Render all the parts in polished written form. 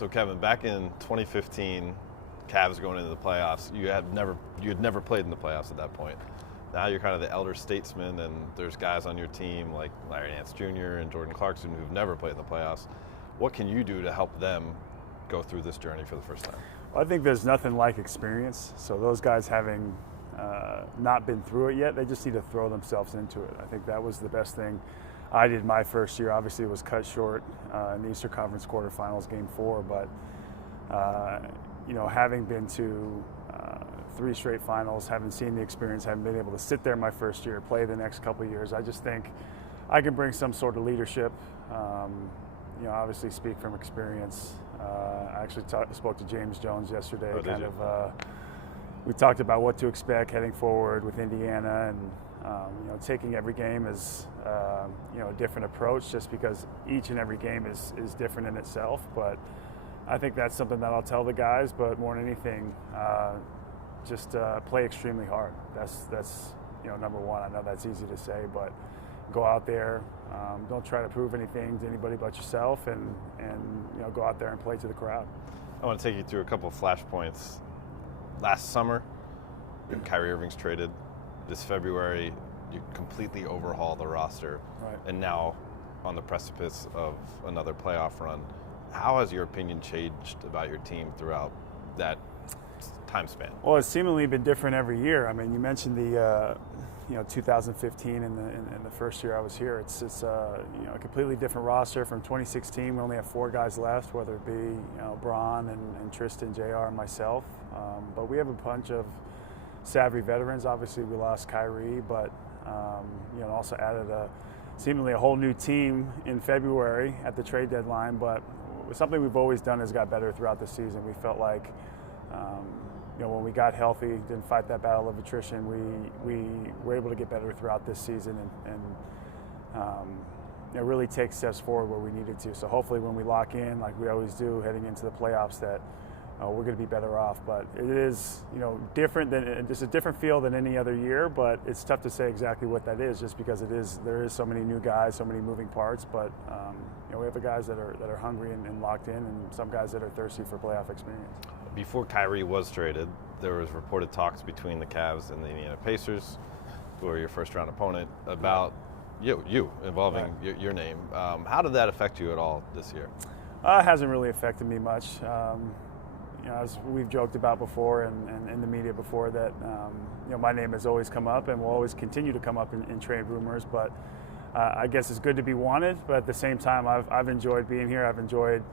So Kevin, back in 2015, Cavs going into the playoffs, you had never played in the playoffs at that point. Now you're kind of the elder statesman, and there's guys on your team like Larry Nance Jr. and Jordan Clarkson who've never played in the playoffs. What can you do to help them go through this journey for the first time? Well, I think there's nothing like experience. So those guys having not been through it yet, they just need to throw themselves into it. I think that was the best thing I did my first year. Obviously, it was cut short in the Eastern Conference quarterfinals, Game 4. But having been to 3 straight finals, having seen the experience, having been able to sit there my first year, play the next couple of years, I just think I can bring some sort of leadership. Obviously speak from experience. I actually spoke to James Jones yesterday. We talked about what to expect heading forward with Indiana, and taking every game as a different approach, just because each and every game is different in itself. But I think that's something that I'll tell the guys. But more than anything, just play extremely hard. That's number one. I know that's easy to say, but go out there. Don't try to prove anything to anybody but yourself, and go out there and play to the crowd. I want to take you through a couple of flashpoints. Last summer, Kyrie Irving's traded. This February, you completely overhaul the roster, right, and now on the precipice of another playoff run. How has your opinion changed about your team throughout that time span? Well, it's seemingly been different every year. I mean, you mentioned the 2015 and the first year I was here. It's a completely different roster from 2016. We only have 4 guys left, whether it be Bron and Tristan, JR, and myself. But we have a bunch of savvy veterans. Obviously, we lost Kyrie, but also added seemingly a whole new team in February at the trade deadline. But something we've always done is got better throughout the season. We felt like when we got healthy, didn't fight that battle of attrition, we were able to get better throughout this season and really take steps forward where we needed to. So hopefully when we lock in, like we always do heading into the playoffs, that we're going to be better off. But it is different it's a different feel than any other year, but it's tough to say exactly what that is, just because there is so many new guys, so many moving parts. But we have the guys that are hungry and locked in, and some guys that are thirsty for playoff experience. Before Kyrie was traded, there was reported talks between the Cavs and the Indiana Pacers, who are your first-round opponent, about you involving right, your name. How did that affect you at all this year? It hasn't really affected me much. As we've joked about before and in the media before, that my name has always come up and will always continue to come up in trade rumors. But I guess it's good to be wanted. But at the same time, I've enjoyed being here. I've enjoyed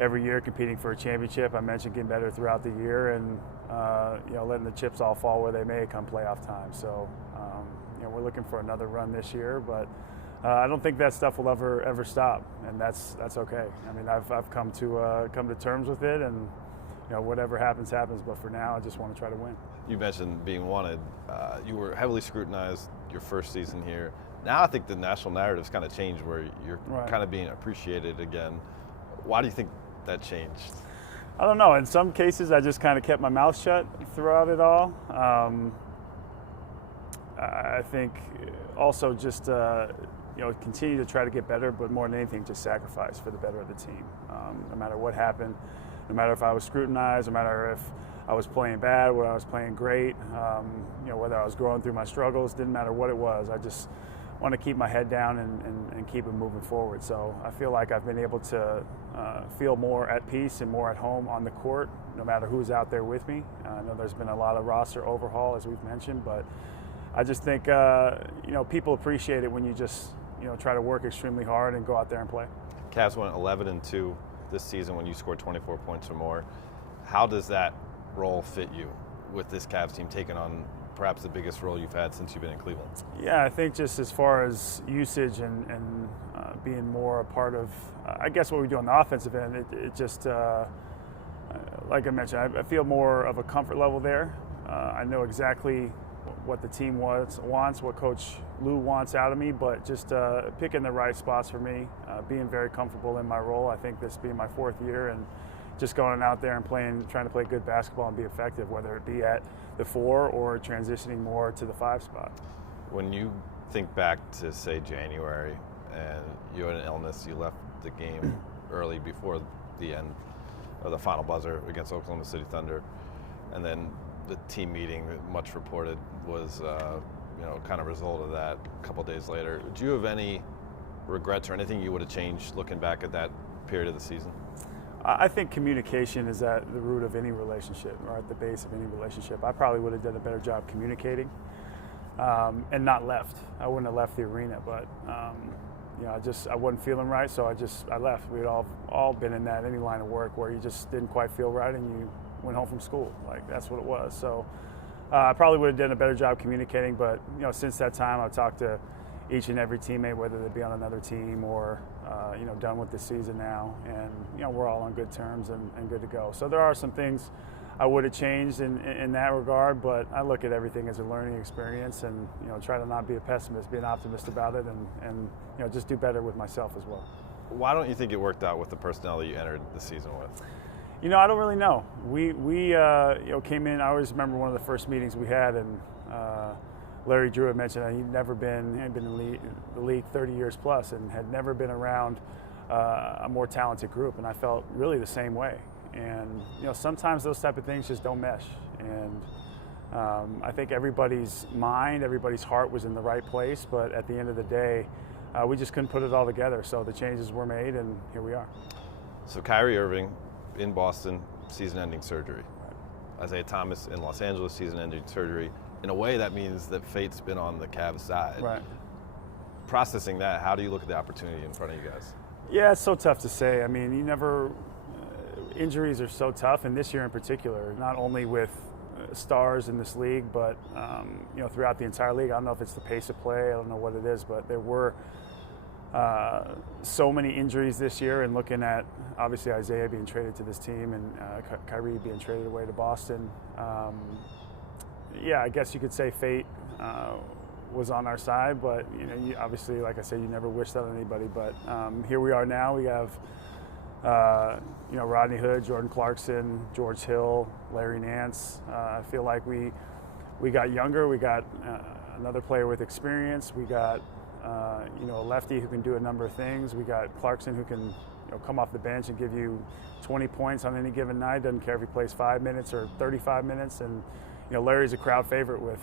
every year competing for a championship. I mentioned getting better throughout the year, and letting the chips all fall where they may come playoff time. So we're looking for another run this year, but I don't think that stuff will ever stop, and that's okay. I mean, I've come to terms with it, and whatever happens. But for now, I just want to try to win. You mentioned being wanted. You were heavily scrutinized your first season here. Now I think the national narrative's kind of changed, where you're right, kind of being appreciated again. Why do you think that changed? I don't know. In some cases, I just kind of kept my mouth shut throughout it all. I think also just continue to try to get better, but more than anything, just sacrifice for the better of the team. No matter what happened, no matter if I was scrutinized, no matter if I was playing bad, whether I was playing great, whether I was growing through my struggles, didn't matter what it was. I just want to keep my head down and keep it moving forward. So I feel like I've been able to feel more at peace and more at home on the court, no matter who's out there with me. I know there's been a lot of roster overhaul, as we've mentioned, but I just think people appreciate it when you just try to work extremely hard and go out there and play. Cavs went 11-2 this season when you scored 24 points or more. How does that role fit you with this Cavs team taking on perhaps the biggest role you've had since you've been in Cleveland? Yeah, I think just as far as usage and being more a part of, I guess, what we do on the offensive end, it just, like I mentioned, I feel more of a comfort level there. I know exactly what the team wants, what Coach Lou wants out of me, but just picking the right spots for me, being very comfortable in my role. I think this being my 4th year, and just going out there and trying to play good basketball and be effective, whether it be at the 4 or transitioning more to the 5 spot. When you think back to, say, January, and you had an illness, you left the game early before the end, the final buzzer against Oklahoma City Thunder, and then the team meeting, much reported, was kind of a result of that a couple days later. Do you have any regrets or anything you would have changed looking back at that period of the season? I think communication is at the root of any relationship, or at the base of any relationship. I probably would have done a better job communicating and not left. I wouldn't have left the arena, but I wasn't feeling right, so I left. We'd all been in that, any line of work where you just didn't quite feel right and you went home from school. Like, that's what it was. So I probably would have done a better job communicating, but since that time I've talked to each and every teammate, whether they be on another team or done with the season now, and we're all on good terms and good to go. So there are some things I would have changed in that regard, but I look at everything as a learning experience, and try to not be a pessimist, be an optimist about it, and just do better with myself as well. Why don't you think it worked out with the personnel that you entered the season with? I don't really know. We came in. I always remember one of the first meetings we had, and Larry Drew had mentioned that he'd been in the league 30 years plus and had never been around a more talented group, and I felt really the same way. And sometimes those type of things just don't mesh, and I think everybody's mind, everybody's heart was in the right place, but at the end of the day, we just couldn't put it all together. So the changes were made, and here we are. So Kyrie Irving in Boston, season-ending surgery. Right. Isaiah Thomas in Los Angeles, season-ending surgery. In a way, that means that fate's been on the Cavs side. Right. Processing that, how do you look at the opportunity in front of you guys? Yeah, it's so tough to say. I mean, injuries are so tough, and this year in particular, not only with stars in this league, but throughout the entire league. I don't know if it's the pace of play, I don't know what it is, but there were so many injuries this year, and looking at obviously Isaiah being traded to this team and Kyrie being traded away to Boston. I guess you could say fate was on our side, but obviously, like I said, you never wish that on anybody. But here we are now. We have Rodney Hood, Jordan Clarkson, George Hill, Larry Nance. I feel like we got younger. We got another player with experience. We got a lefty who can do a number of things. We got Clarkson who can come off the bench and give you 20 points on any given night. Doesn't care if he plays 5 minutes or 35 minutes. And Larry's a crowd favorite with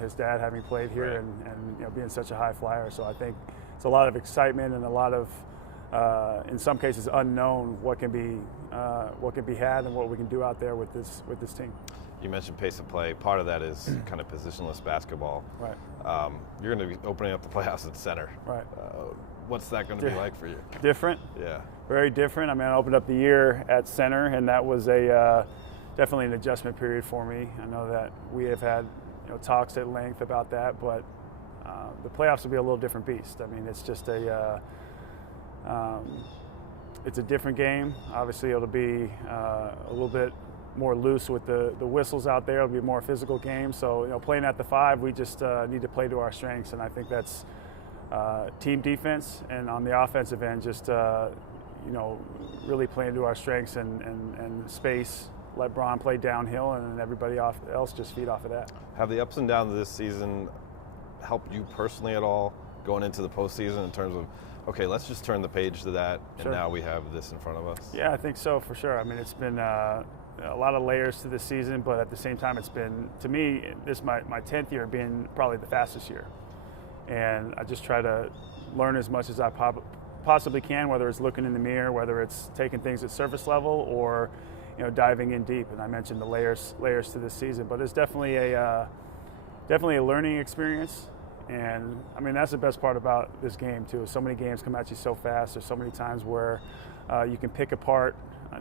his dad having played here, right, and being such a high flyer. So I think it's a lot of excitement and a lot of in some cases unknown what can be had and what we can do out there with this team. You mentioned pace of play. Part of that is kind of positionless basketball. Right. You're going to be opening up the playoffs at center. Right. What's that going to be like for you? Different. Yeah. Very different. I mean, I opened up the year at center, and that was definitely an adjustment period for me. I know that we have had talks at length about that, but the playoffs will be a little different beast. I mean, it's just it's a different game. Obviously, it'll be a little bit more loose with the whistles out there. It'll be a more physical game. So, playing at the 5, we just need to play to our strengths, and I think that's team defense, and on the offensive end, just really playing to our strengths and space. Let Bron play downhill, and then everybody else just feed off of that. Have the ups and downs of this season helped you personally at all going into the postseason in terms of, okay, let's just turn the page to that, and Sure. Now we have this in front of us? Yeah, I think so, for sure. I mean, it's been a lot of layers to this season, but at the same time, it's been, to me, this is my 10th year being probably the fastest year. And I just try to learn as much as I possibly can, whether it's looking in the mirror, whether it's taking things at surface level, or diving in deep. And I mentioned the layers to this season, but it's definitely a learning experience. And I mean, that's the best part about this game too. So many games come at you so fast. There's so many times where you can pick apart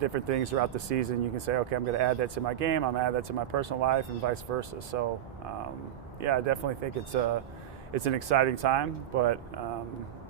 different things throughout the season. You can say, okay, I'm going to add that to my game. I'm going to add that to my personal life, and vice versa. So I definitely think it's an exciting time, but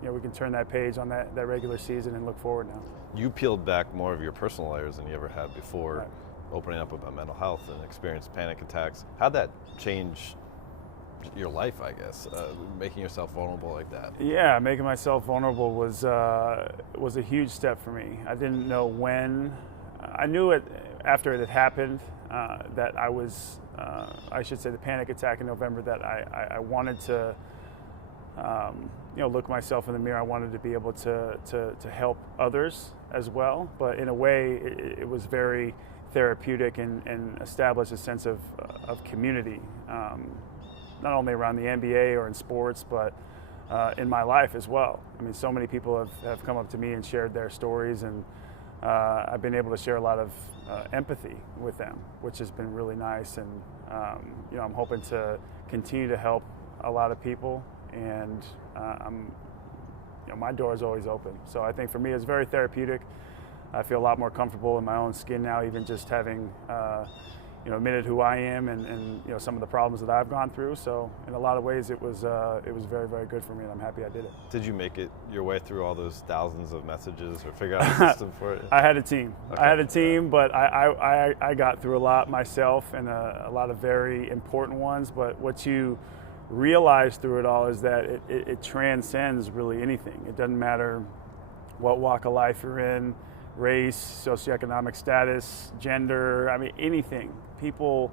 we can turn that page on that regular season and look forward now. You peeled back more of your personal layers than you ever had before, Right. Opening up about mental health and experienced panic attacks. How'd that change your life, I guess, making yourself vulnerable like that? Yeah, making myself vulnerable was a huge step for me. I didn't know when. I knew it after it had happened, that I should say the panic attack in November, that I wanted to look myself in the mirror. I wanted to be able to help others as well, but in a way it was very therapeutic and established a sense of community, not only around the NBA or in sports, but in my life as well. I mean, so many people have come up to me and shared their stories, and I've been able to share a lot of empathy with them, which has been really nice. And I'm hoping to continue to help a lot of people, and my door is always open. So I think for me, it's very therapeutic. I feel a lot more comfortable in my own skin now, even just having admitted who I am and some of the problems that I've gone through. So in a lot of ways, it was very, very good for me, and I'm happy I did it. Did you make it your way through all those thousands of messages or figure out a system for it? I had a team. Okay. I had a team, but I got through a lot myself, and a lot of very important ones. But what you realize through it all is that it transcends really anything. It doesn't matter what walk of life you're in, race, socioeconomic status, gender, I mean, anything. People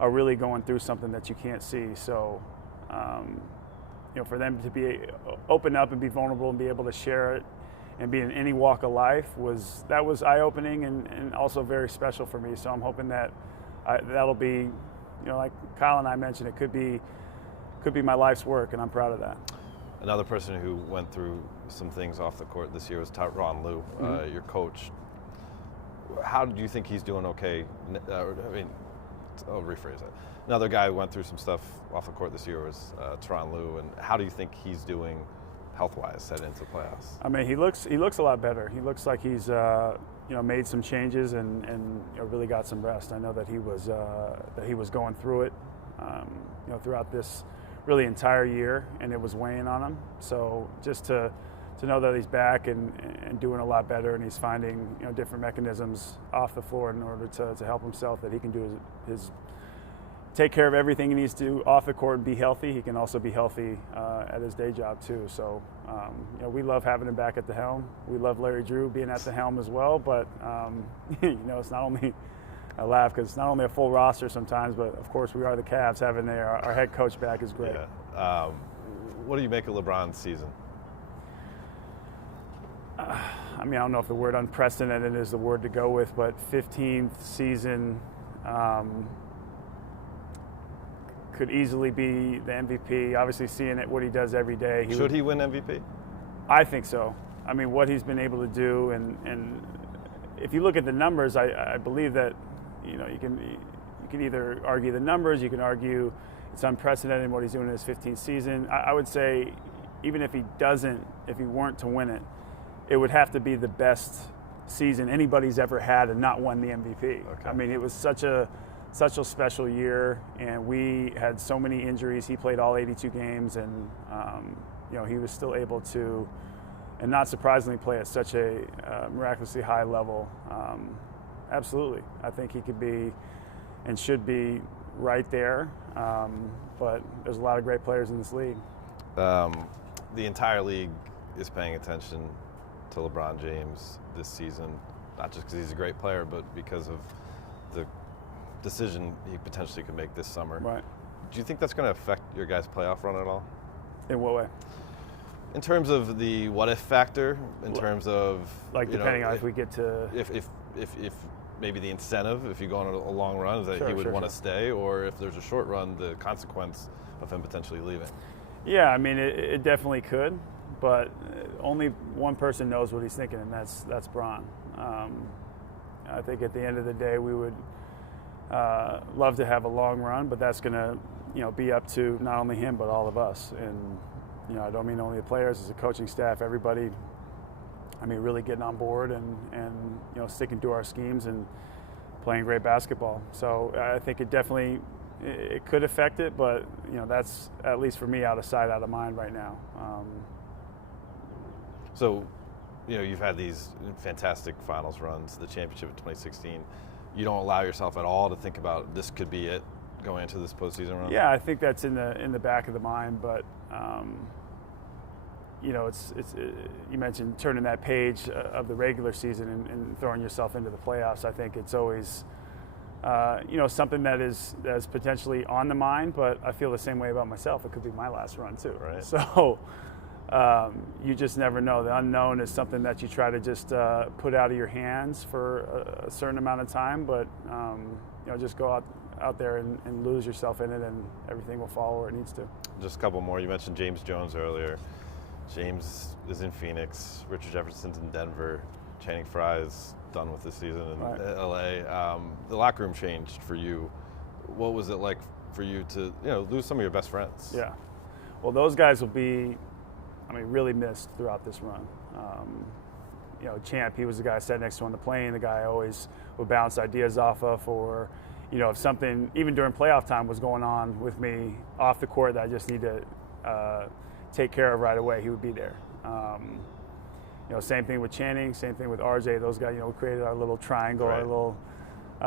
are really going through something that you can't see. So, for them to be open up and be vulnerable and be able to share it and be in any walk of life was eye-opening and also very special for me. So I'm hoping that that'll be, like Kyle and I mentioned, it could be my life's work, and I'm proud of that. Another person who went through some things off the court this year was Tyronn Lue, your coach. How do you think he's doing? Okay, I'll rephrase it. Another guy who went through some stuff off the court this year was Tyronn Lue, and how do you think he's doing health-wise heading into the playoffs? I mean, he looks a lot better. He looks like he's made some changes and really got some rest. I know that he was going through it throughout this really entire year, and it was weighing on him. So just to know that he's back and doing a lot better, and he's finding different mechanisms off the floor in order to help himself, that he can do his take care of everything he needs to do off the court and be healthy. He can also be healthy at his day job too. So we love having him back at the helm. We love Larry Drew being at the helm as well. But it's not only I laugh because it's not only a full roster sometimes, but of course we are the Cavs. Having our head coach back is great. Yeah. What do you make of LeBron's season? I don't know if the word unprecedented is the word to go with, but 15th season could easily be the MVP. Obviously, seeing what he does every day. Should he win MVP? I think so. I mean, what he's been able to do, and if you look at the numbers, I believe that you can either argue the numbers, you can argue it's unprecedented what he's doing in his 15th season. I would say even if he weren't to win it, it would have to be the best season anybody's ever had and not won the MVP. Okay. I mean, it was such a special year, and we had so many injuries. He played all 82 games, and he was still able to, and not surprisingly, play at such a miraculously high level. Absolutely, I think he could be and should be right there. But there's a lot of great players in this league. The entire league is paying attention to LeBron James this season, not just because he's a great player, but because of the decision he potentially could make this summer. Right. Do you think that's going to affect your guys' playoff run at all? In what way? In terms of the what-if factor, in terms of depending on if we get to if maybe the incentive, if you go on a long run, is that he would want to stay, or if there's a short run, the consequence of him potentially leaving. Yeah, I mean, it definitely could, but only one person knows what he's thinking, and that's Bron. I think at the end of the day, we would love to have a long run, but that's going to be up to not only him but all of us. And I don't mean only the players, as a coaching staff, everybody. I mean, really getting on board and sticking to our schemes and playing great basketball. So I think it definitely could affect it, but that's, at least for me, out of sight, out of mind right now. So, you've had these fantastic finals runs, the championship in 2016. You don't allow yourself at all to think about this could be it going into this postseason run? Yeah, I think that's in the back of the mind, but it's you mentioned turning that page of the regular season and throwing yourself into the playoffs. I think it's always something that's potentially on the mind, but I feel the same way about myself. It could be my last run too. Right. So you just never know. The unknown is something that you try to just put out of your hands for a certain amount of time, but just go out there and lose yourself in it, and everything will fall where it needs to. Just a couple more. You mentioned James Jones earlier. James is in Phoenix. Richard Jefferson's in Denver. Channing Frye's done with the season in LA. The locker room changed for you. What was it like for you to lose some of your best friends? Yeah. Well, those guys will be, really missed throughout this run. Champ, he was the guy I sat next to on the plane, the guy I always would bounce ideas off of, or if something, even during playoff time, was going on with me off the court that I just need to take care of right away, he would be there. Same thing with Channing, same thing with RJ. Those guys, we created our little triangle, right. Our little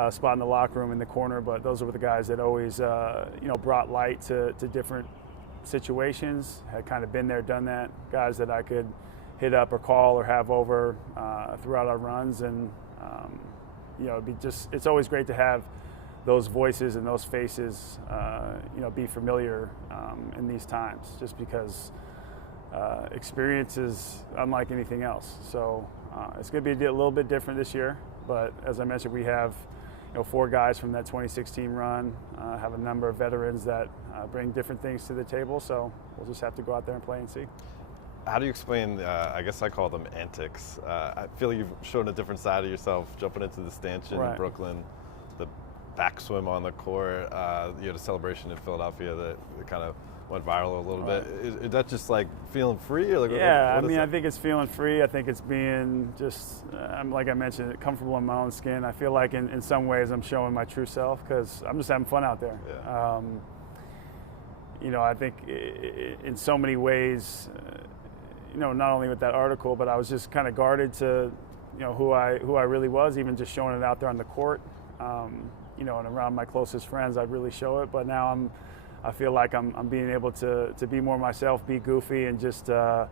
spot in the locker room in the corner, but those were the guys that always, brought light to different situations, had kind of been there, done that, guys that I could hit up or call or have over throughout our runs. And, it's always great to have those voices and those faces, be familiar in these times, just because experience is unlike anything else. So it's going to be a little bit different this year, but as I mentioned, we have 4 guys from that 2016 run, have a number of veterans that bring different things to the table, so we'll just have to go out there and play and see. How do you explain, I guess I call them antics? I feel you've shown a different side of yourself, jumping into the stanchion in Brooklyn, the backswim on the court, the celebration in Philadelphia that kind of went viral a little bit. Is that just like feeling free? Or like, yeah, I think it's feeling free. I think it's being just, like I mentioned, comfortable in my own skin. I feel like in some ways I'm showing my true self because I'm just having fun out there. Yeah. I think in so many ways, not only with that article, but I was just kind of guarded to, who I really was, even just showing it out there on the court. And around my closest friends, I'd really show it. But now I feel like I'm being able to be more myself, be goofy, and just not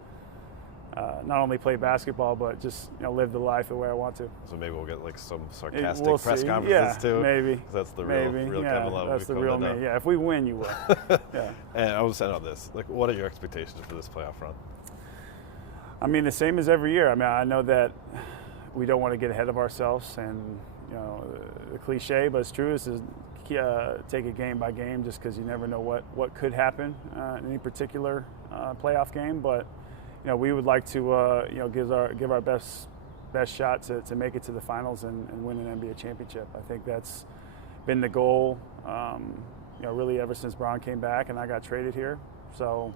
only play basketball, but just live the life the way I want to. So maybe we'll get like some sarcastic we'll press see. conferences too. Maybe. That's the real Kevin Love. That's the real me. Yeah, if we win, you will. Yeah. And I was saying on this, like, what are your expectations for this playoff run? The same as every year. I know that we don't want to get ahead of ourselves, and the cliche, but it's true, is to take it game by game, just because you never know what could happen in any particular playoff game. But we would like to give our best shot to make it to the finals and win an NBA championship. I think that's been the goal, really ever since Bron came back and I got traded here. So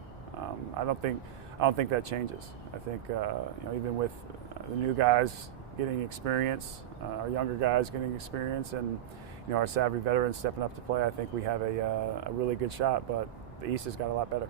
I don't think that changes. I think even with the new guys getting experience, our younger guys getting experience, and our savvy veterans stepping up to play, I think we have a really good shot. But the East has got a lot better.